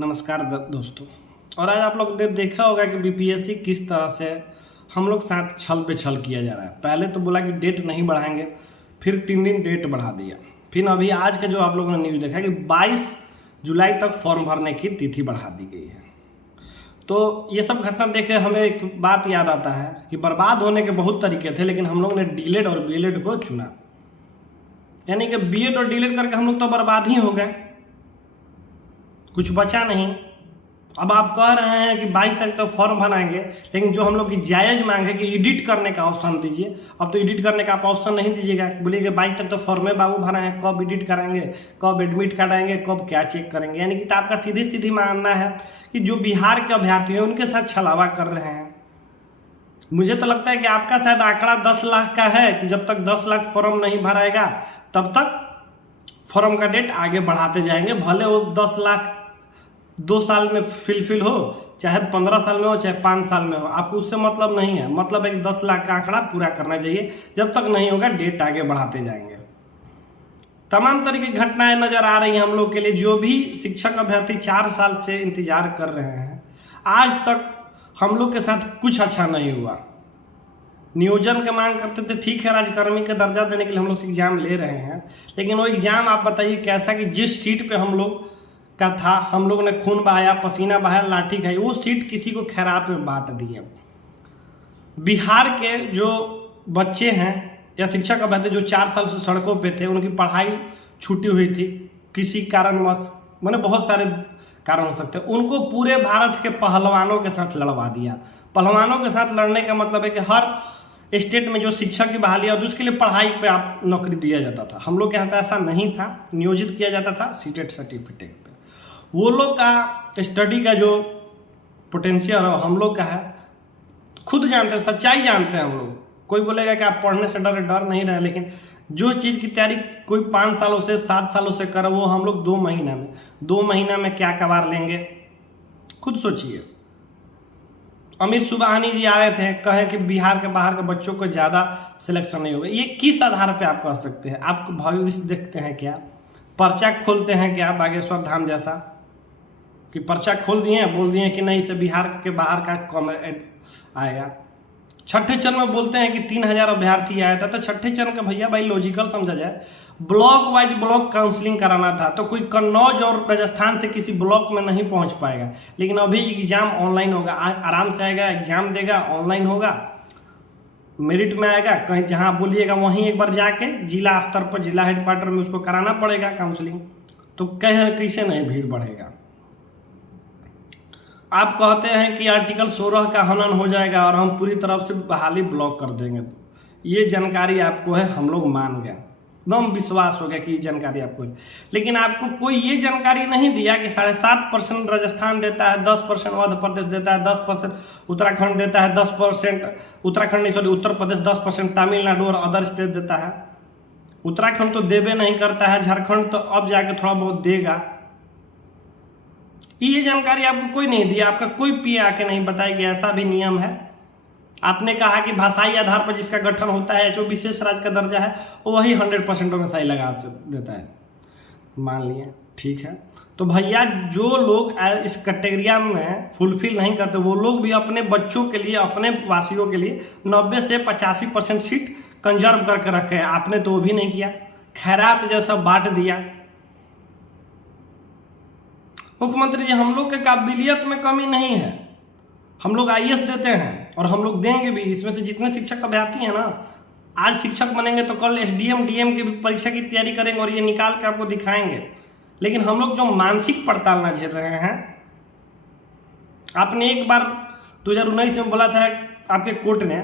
नमस्कार दोस्तों। और आज आप लोग ने देखा होगा कि बीपीएससी किस तरह से हम लोग साथ छल पे छल किया जा रहा है। पहले तो बोला कि डेट नहीं बढ़ाएंगे, फिर 3 दिन डेट बढ़ा दिया, फिर अभी आज का जो आप लोगों ने न्यूज़ देखा कि 22 जुलाई तक फॉर्म भरने की तिथि बढ़ा दी गई है। तो ये सब घटना देख के हमें एक बात याद आता है कि बर्बाद होने के बहुत तरीके थे, लेकिन हम लोग ने डीलेड और बीएलएड को चुना। यानी कि बीएड और डीलेड करके हम लोग तो बर्बाद ही हो गए, कुछ बचा नहीं। अब आप कह रहे हैं कि 22 तारीख तक फॉर्म भराएंगे, लेकिन जो हम लोग की जायज़ मांग है कि एडिट करने का ऑप्शन दीजिए, अब तो एडिट करने का आप ऑप्शन नहीं दीजिएगा। बोलिएगा 22 तक तो फॉर्मे बाबू भरा है, कब एडिट कराएंगे, कब एडमिट कराएंगे, कब क्या चेक करेंगे। यानी कि तो आपका सीधी सीधी मानना है कि जो बिहार के अभ्यर्थी हैं उनके साथ छलावा कर रहे हैं। मुझे तो लगता है कि आपका शायद आंकड़ा 10 लाख का है कि जब तक 10 लाख फॉर्म नहीं भराएगा तब तक फॉर्म का डेट आगे बढ़ाते जाएंगे। भले वो 10 लाख 2 साल में फिल हो, चाहे 15 साल में हो, चाहे 5 साल में हो, आपको उससे मतलब नहीं है। मतलब है कि 10 लाख का आंकड़ा पूरा करना चाहिए। जब तक नहीं होगा डेट आगे बढ़ाते जाएंगे। तमाम तरह की घटनाएं नजर आ रही हैं हम लोग के लिए। जो भी शिक्षक अभ्यर्थी 4 साल से इंतजार कर रहे हैं, आज तक हम लोग के साथ कुछ अच्छा नहीं हुआ। नियोजन के मांग करते थे, ठीक है, राज्यकर्मी का दर्जा देने के लिए हम लोग एग्जाम ले रहे हैं, लेकिन वो एग्जाम आप बताइए कैसा कि जिस सीट पे हम लोग का था, हम लोग ने खून बहाया, पसीना बहाया, लाठी खाई, वो सीट किसी को खैरात में बांट दी है। बिहार के जो बच्चे हैं या शिक्षक अभ्यर्थी जो 4 साल से सड़कों पे थे, उनकी पढ़ाई छूटी हुई थी किसी कारणवश, मैंने बहुत सारे कारण हो सकते हैं, उनको पूरे भारत के पहलवानों के साथ लड़वा दिया। पहलवानों के साथ लड़ने का मतलब है कि हर स्टेट में जो शिक्षक की बहाली है उसके लिए पढ़ाई पे आप नौकरी दिया जाता था। हम लोग के यहाँ तो ऐसा नहीं था, नियोजित किया जाता था सीटेट सर्टिफिकेट पे। वो लोग का स्टडी का जो पोटेंशियल है हम लोग का है, खुद जानते हैं, सच्चाई जानते हैं हम लोग। कोई बोलेगा कि आप पढ़ने से डर नहीं रहे, लेकिन जो चीज़ की तैयारी कोई 5 सालों से 7 सालों से करे, वो हम लोग 2 महीना में क्या कबार लेंगे, खुद सोचिए। अमित सुबहानी जी आए थे, कहे कि बिहार के बाहर के बच्चों को ज़्यादा सिलेक्शन नहीं होगा। ये किस आधार पे आप कह सकते हैं? आप भविष्य देखते हैं क्या? पर्चा खोलते हैं क्या बागेश्वर धाम जैसा कि पर्चा खोल दिए, बोल दिए कि नहीं इसे बिहार के बाहर का कम आएगा। छठे चरण में बोलते हैं कि 3000 अभ्यर्थी आया था, तो छठे चरण का भैया भाई लॉजिकल समझा जाए, ब्लॉक वाइज ब्लॉक काउंसलिंग कराना था, तो कोई कन्नौज और राजस्थान से किसी ब्लॉक में नहीं पहुंच पाएगा। लेकिन अभी एग्जाम ऑनलाइन होगा, आराम से आएगा, एग्जाम देगा, ऑनलाइन होगा, मेरिट में आएगा, कहीं जहां बोलिएगा वहीं एक बार जाके जिला स्तर पर, जिला हेडक्वार्टर में उसको कराना पड़ेगा काउंसलिंग। तो कैसे नहीं भीड़ बढ़ेगा। आप कहते हैं कि आर्टिकल 16 का हनन हो जाएगा और हम पूरी तरफ से बहाली ब्लॉक कर देंगे। ये जानकारी आपको है, हम लोग मान गए, एकदम विश्वास हो गया कि ये जानकारी आपको है। लेकिन आपको कोई ये जानकारी नहीं दिया कि 7.5% राजस्थान देता है, 10% मध्य प्रदेश देता है, 10% उत्तराखंड देता है, 10% उत्तर प्रदेश, 10% तमिलनाडु और अदर स्टेट देता है। उत्तराखंड तो देवे नहीं करता है, झारखंड तो अब जाके थोड़ा बहुत देगा। ये जानकारी आपको कोई नहीं दिया, आपका कोई पीए आके नहीं बताया कि ऐसा भी नियम है। आपने कहा कि भाषाई आधार पर जिसका गठन होता है, जो विशेष राज्य का दर्जा है, वही 100% में सही लगा देता है। मान लिए, ठीक है। तो भैया जो लोग इस कैटेगरिया में फुलफिल नहीं करते, वो लोग भी अपने बच्चों के लिए, अपने वासियों के लिए 90 से 85% सीट कंजर्व करके रखे हैं। आपने तो वो भी नहीं किया, खैरात जैसा बांट दिया। मुख्यमंत्री जी, हम लोग के काबिलियत में कमी नहीं है, हम लोग आईएएस देते हैं और हम लोग देंगे भी। इसमें से जितने शिक्षक अभ्यर्थी हैं ना, आज शिक्षक बनेंगे तो कल एसडीएम डीएम की परीक्षा की तैयारी करेंगे और ये निकाल के आपको दिखाएंगे। लेकिन हम लोग जो मानसिक पड़ताल झेल रहे हैं, आपने एक बार 2019 में बोला था आपके कोर्ट ने,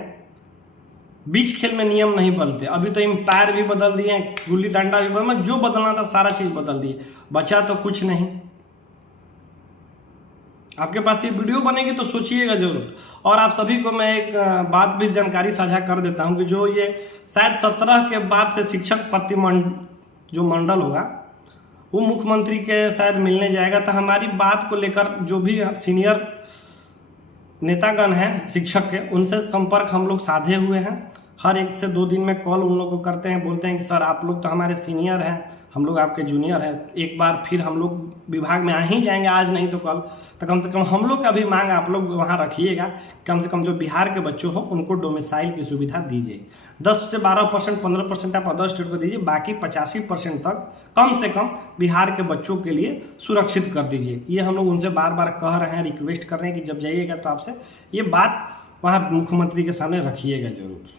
बीच खेल में नियम नहीं बदलते। अभी तो एम्पायर भी बदल दिए, गुल्ली डंडा भी बदल, जो बदलना था सारा चीज बदल दिए, बचा तो कुछ नहीं। आपके पास ये वीडियो बनेगी तो सोचिएगा जरूर। और आप सभी को मैं एक बात भी जानकारी साझा कर देता हूं कि जो ये शायद 17 के बाद से शिक्षक जो मंडल होगा, वो मुख्यमंत्री के शायद मिलने जाएगा। तो हमारी बात को लेकर जो भी सीनियर नेतागण हैं शिक्षक के, उनसे संपर्क हम लोग साधे हुए हैं। हर 1 से 2 दिन में कॉल उन लोग को करते हैं, बोलते हैं कि सर आप लोग तो हमारे सीनियर हैं, हम लोग आपके जूनियर हैं, एक बार फिर हम लोग विभाग में आ ही जाएंगे, आज नहीं तो कल, तो कम से कम हम लोग का भी मांग आप लोग वहाँ रखिएगा, कम से कम जो बिहार के बच्चों हो उनको डोमिसाइल की सुविधा दीजिए। 10 से 12%, 15% आप अदर स्टेट को दीजिए, बाकी 85% तक कम से कम बिहार के बच्चों के लिए सुरक्षित कर दीजिए। ये हम लोग उनसे बार बार कह रहे हैं, रिक्वेस्ट कर रहे हैं कि जब जाइएगा तो आपसे ये बात वहाँ मुख्यमंत्री के सामने रखिएगा जरूर।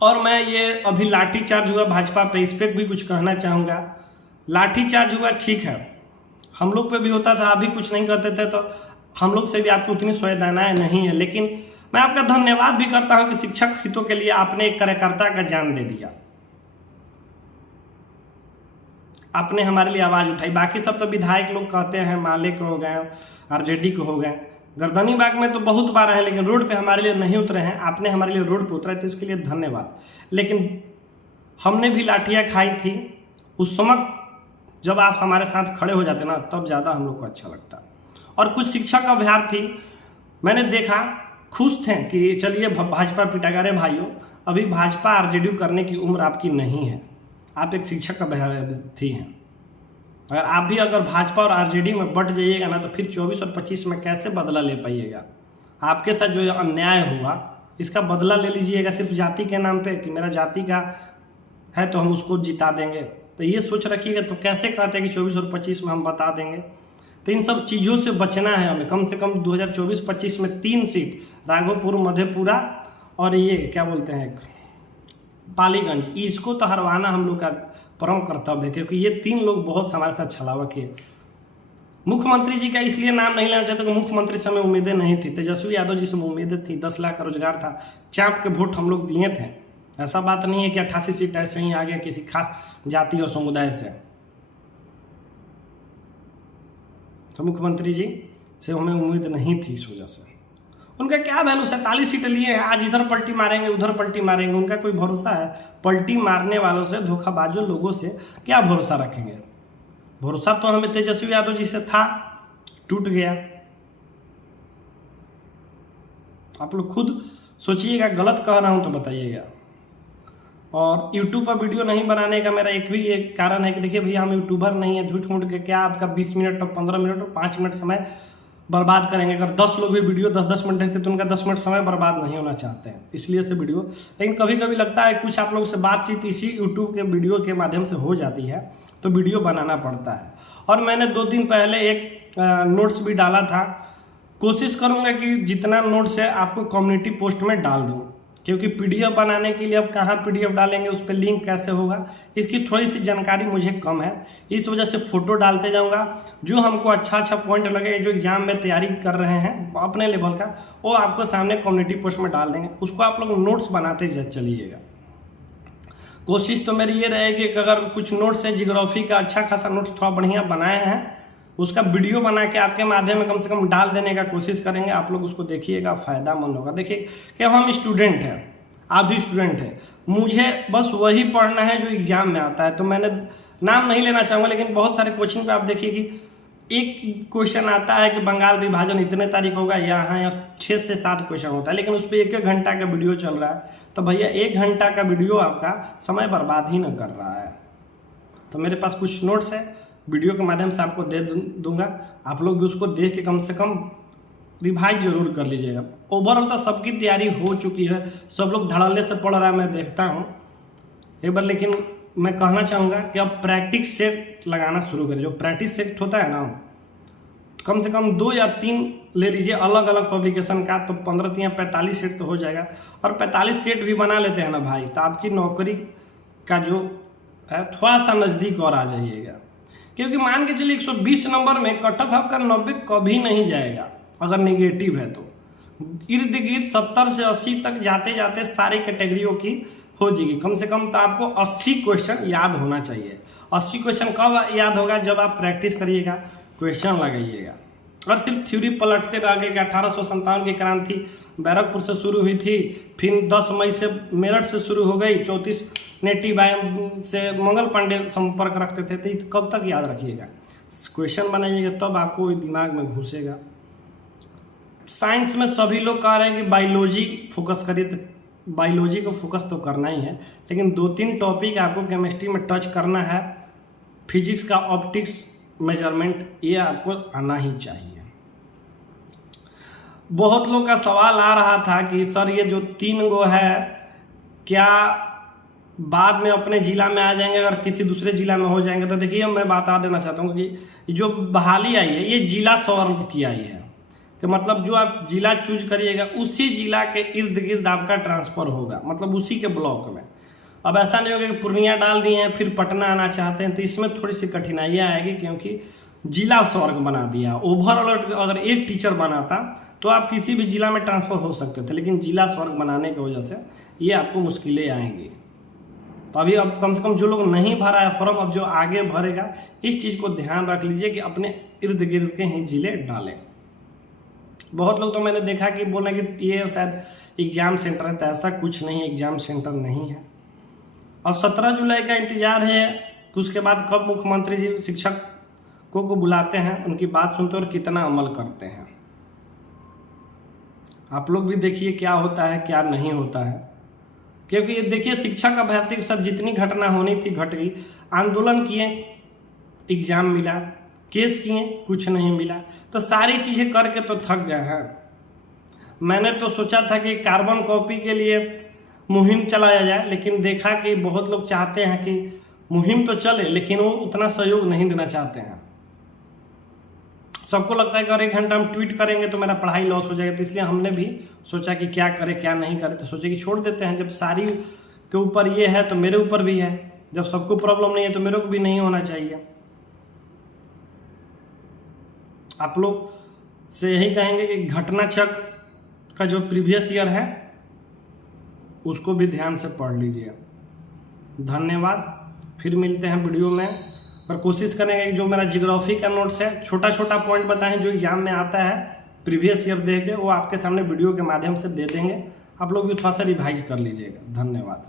और मैं ये अभी लाठीचार्ज हुआ भाजपा पे, इस पर भी कुछ कहना चाहूँगा। लाठीचार्ज हुआ ठीक है, हम लोग पे भी होता था, अभी कुछ नहीं करते थे तो हम लोग से भी आपकी उतनी संवेदनाएं नहीं है, लेकिन मैं आपका धन्यवाद भी करता हूं कि शिक्षक हितों के लिए आपने एक कार्यकर्ता का जान दे दिया, आपने हमारे लिए आवाज उठाई। बाकी सब तो विधायक लोग कहते हैं, माले को हो गए, आरजेडी को हो गए, गर्दनीबाग में तो बहुत बार है, लेकिन रोड पे हमारे लिए नहीं उतरे हैं। आपने हमारे लिए रोड पे उतरा तो इसके लिए धन्यवाद। लेकिन हमने भी लाठियाँ खाई थी, उस समय जब आप हमारे साथ खड़े हो जाते ना तब ज़्यादा हम लोग को अच्छा लगता। और कुछ शिक्षक अभ्यर्थी मैंने देखा खुश थे कि चलिए भाजपा पिटागा। रे भाइयों, अभी भाजपा आरजेडी करने की उम्र आपकी नहीं है, आप एक शिक्षक अभ्यर्थी हैं। अगर भाजपा और आरजेडी में बट जाइएगा ना तो फिर 24 और 25 में कैसे बदला ले पाइएगा। आपके साथ जो अन्याय हुआ इसका बदला ले लीजिएगा सिर्फ जाति के नाम पे कि मेरा जाति का है तो हम उसको जिता देंगे, तो ये सोच रखिएगा। तो कैसे कहते हैं कि 24 और 25 में हम बता देंगे। तो इन सब चीज़ों से बचना है हमें। कम से कम 2024-25 में 3 सीट, राघोपुर, मधेपुरा और ये क्या बोलते हैं पालीगंज, इसको तो हरवाना हम लोग का परम कर्तव्य है, क्योंकि ये 3 लोग बहुत हमारे साथ छलावा किए। मुख्यमंत्री जी का इसलिए नाम नहीं लेना चाहते कि मुख्यमंत्री से हमें उम्मीदें नहीं थी, तेजस्वी यादव जी से उम्मीदें थी, 10 लाख का रोजगार था, चाप के वोट हम लोग दिए थे। ऐसा बात नहीं है कि 88 सीट ऐसे ही आ गया किसी खास जाति और समुदाय से। तो मुख्यमंत्री जी से हमें उम्मीद नहीं थी, इस वजह से उनका क्या वैल्यू। 47 सीट लिए हैं, आज इधर पलटी मारेंगे उधर पलटी मारेंगे, उनका कोई भरोसा है? पलटी मारने वालों से, धोखाबाजों लोगों से क्या भरोसा रखेंगे? भरोसा तो हमें तेजस्वी यादव जी से था, टूट गया। आप लोग खुद सोचिएगा, गलत कह रहा हूं तो बताइएगा। और यूट्यूब पर वीडियो नहीं बनाने का मेरा एक कारण है कि देखिए भैया हम यूट्यूबर नहीं है, झूठ मूठ के क्या आपका 20 मिनट और 15 मिनट और 5 मिनट समय बर्बाद करेंगे। अगर 10 लोग भी वीडियो 10-10 मिनट देखते तो उनका 10 मिनट समय बर्बाद नहीं होना चाहते हैं, इसलिए से वीडियो। लेकिन कभी कभी लगता है कुछ आप लोगों से बातचीत इसी यूट्यूब के वीडियो के माध्यम से हो जाती है तो वीडियो बनाना पड़ता है। और मैंने 2 दिन पहले एक नोट्स भी डाला था, कोशिश करूँगा कि जितना नोट्स है आपको कम्युनिटी पोस्ट में डाल दूँ, क्योंकि पीडीएफ बनाने के लिए अब कहाँ पीडीएफ डालेंगे, उस पर लिंक कैसे होगा, इसकी थोड़ी सी जानकारी मुझे कम है। इस वजह से फोटो डालते जाऊंगा, जो हमको अच्छा पॉइंट लगे, जो एग्जाम में तैयारी कर रहे हैं अपने लेवल का, वो आपको सामने कम्युनिटी पोस्ट में डाल देंगे, उसको आप लोग नोट्स बनाते चलिएगा। कोशिश तो मेरी ये रहेगी कि अगर कुछ नोट्स है, जियोग्राफी का अच्छा खासा नोट्स थोड़ा बढ़िया बनाए हैं, उसका वीडियो बना के आपके माध्यम में कम से कम डाल देने का कोशिश करेंगे। आप लोग उसको देखिएगा, फायदामंद होगा। देखिए कि हम स्टूडेंट हैं, आप भी स्टूडेंट हैं, मुझे बस वही पढ़ना है जो एग्जाम में आता है। तो मैंने नाम नहीं लेना चाहूँगा, लेकिन बहुत सारे कोचिंग पे आप देखिए कि एक क्वेश्चन आता है कि बंगाल विभाजन इतने तारीख होगा, यहाँ 6 से 7 क्वेश्चन होता है, लेकिन उस पर 1-1 घंटा का वीडियो चल रहा है। तो भैया 1 घंटा का वीडियो आपका समय बर्बाद ही न कर रहा है। तो मेरे पास कुछ नोट्स है, वीडियो के माध्यम से आपको दे दूंगा, आप लोग भी उसको देख के कम से कम रिवाइज जरूर कर लीजिएगा। ओवरऑल तो सबकी तैयारी हो चुकी है, सब लोग धड़ल्ले से पढ़ रहा है, मैं देखता हूँ एक बार। लेकिन मैं कहना चाहूँगा कि अब प्रैक्टिस सेट लगाना शुरू करें। जो प्रैक्टिस सेट होता है ना, कम से कम 2 या 3 ले लीजिए अलग अलग पब्लिकेशन का, तो 15 या 45 सेट तो हो जाएगा। और 45 सेट भी बना लेते हैं ना भाई, तो आपकी नौकरी का जो है थोड़ा सा नज़दीक और आ जाइएगा। क्योंकि मान के चलिए 120 नंबर में कट ऑफ आपका 90 कभी नहीं जाएगा अगर नेगेटिव है तो। इर्द गिर्द 70 से 80 तक जाते जाते सारी कैटेगरियों की हो जाएगी। कम से कम तो आपको 80 क्वेश्चन याद होना चाहिए। 80 क्वेश्चन कब याद होगा? जब आप प्रैक्टिस करिएगा, क्वेश्चन लगाइएगा। और सिर्फ थ्योरी पलटते रह गए कि 1857 की क्रांति बैरकपुर से शुरू हुई थी, फिर 10 मई से मेरठ से शुरू हो गई, 34 नेटिव से मंगल पांडे संपर्क रखते थे। तो कब तक याद रखिएगा? क्वेश्चन बनाइएगा तब आपको दिमाग में घुसेगा। साइंस में सभी लोग कह रहे हैं कि बायोलॉजी फोकस करिए, तो बायोलॉजी को फोकस तो करना ही है, लेकिन 2-3 टॉपिक आपको केमिस्ट्री में टच करना है। फिजिक्स का ऑप्टिक्स, मेजरमेंट, ये आपको आना ही चाहिए। बहुत लोग का सवाल आ रहा था कि सर ये जो 3 गो है क्या बाद में अपने जिला में आ जाएंगे, अगर किसी दूसरे जिला में हो जाएंगे? तो देखिए मैं बता देना चाहता हूँ कि जो बहाली आई है ये जिला सवर्ग की आई है, कि मतलब जो आप जिला चूज करिएगा उसी जिला के इर्द गिर्द आपका ट्रांसफर होगा, मतलब उसी के ब्लॉक में। अब ऐसा नहीं होगा कि पूर्णिया डाल दिए हैं फिर पटना आना चाहते हैं, तो इसमें थोड़ी सी कठिनाइयाँ आएगी, क्योंकि जिला स्वर्ग बना दिया। ओवरऑल अगर एक टीचर बनाता तो आप किसी भी जिला में ट्रांसफर हो सकते थे, लेकिन जिला स्वर्ग बनाने की वजह से ये आपको मुश्किलें आएंगी। तो अभी अब कम से कम जो लोग नहीं भरा है फॉर्म, अब जो आगे भरेगा इस चीज़ को ध्यान रख लीजिए कि अपने इर्द गिर्द के ही जिले डालें। बहुत लोग तो मैंने देखा कि बोल रहे कि ये शायद एग्ज़ाम सेंटर है, तो ऐसा कुछ नहीं, एग्ज़ाम सेंटर नहीं है। अब 17 जुलाई का इंतजार है कि उसके बाद कब मुख्यमंत्री जी शिक्षकों को बुलाते हैं, उनकी बात सुनते और कितना अमल करते हैं। आप लोग भी देखिए क्या होता है क्या नहीं होता है, क्योंकि ये देखिए शिक्षक अभ्यर्थी के साथ जितनी घटना होनी थी घट गई। आंदोलन किए, एग्जाम मिला, केस किए, कुछ नहीं मिला, तो सारी चीज़ें करके तो थक गए हैं। मैंने तो सोचा था कि कार्बन कॉपी के लिए मुहिम चलाया जाए, लेकिन देखा कि बहुत लोग चाहते हैं कि मुहिम तो चले, लेकिन वो उतना सहयोग नहीं देना चाहते हैं। सबको लगता है कि अगर 1 घंटा हम ट्वीट करेंगे तो मेरा पढ़ाई लॉस हो जाएगा, तो इसलिए हमने भी सोचा कि क्या करें क्या नहीं करें, तो सोचे कि छोड़ देते हैं। जब सारी के ऊपर ये है तो मेरे ऊपर भी है, जब सबको प्रॉब्लम नहीं है तो मेरे को भी नहीं होना चाहिए। आप लोग से यही कहेंगे कि घटना चक्र का जो प्रीवियस ईयर है उसको भी ध्यान से पढ़ लीजिए। धन्यवाद, फिर मिलते हैं वीडियो में, और कोशिश करेंगे कि जो मेरा जियोग्राफी का नोट्स है छोटा छोटा पॉइंट बताएं जो एग्जाम में आता है प्रीवियस ईयर दे के, वो आपके सामने वीडियो के माध्यम से दे देंगे। आप लोग भी थोड़ा सा रिवाइज कर लीजिएगा। धन्यवाद।